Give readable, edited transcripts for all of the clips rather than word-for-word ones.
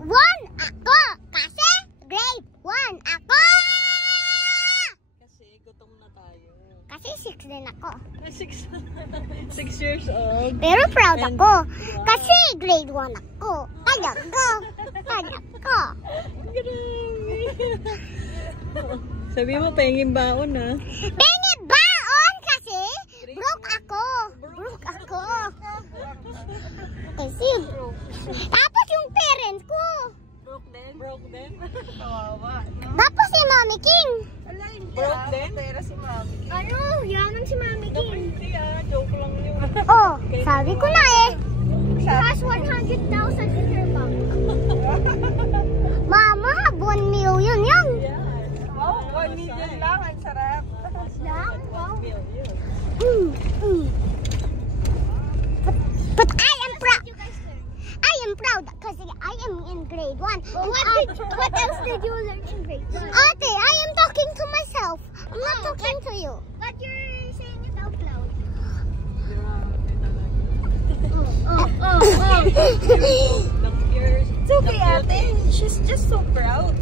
1 ako. Kasi grade 1 ako. Kasi gutom na tayo. Kasi 6 din ako. 6 years old. Pero proud ako. Wow. Kasi grade 1 ako. Talaga. Talaga. Sabi mo, pahingin baon ha? Pengi baon kasi broke ako. Broke ako. Kasi tapos yung parents ko. Broke din? Broke din? Kawawa. Tapos si Mami King. Broke din? Pero si Mami King. Ano? Yaman si Mami King. Hindi joke lang yun. Oh, sabi ko na eh. She has 100,000 in her bank. Mama, 1 million yan. Oh, 1 million lang. Ang sarap. Lang? Wow. 1 million. But I am proud. I am proud because I am in grade 1. What else did you learn in grade 1? Ate, I am talking to myself. I'm not talking to you. But you're saying it out loud. It's okay, ate. She's just so proud.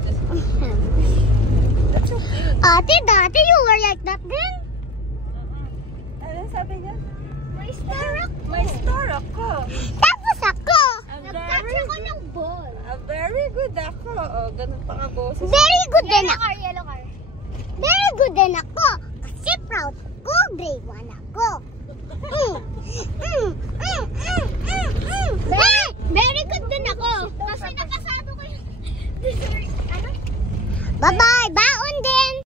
That's okay. Ate, dati you were like that then? Ano sabi niya? May star ako. May star ako. Tapos ako. Nag-catch ako ng ball. Very good ako. Oh, ganun pa nga boses. Very good din ako. Yellow car. Very good din ako. Kasi proud ako. Grade 1 ako.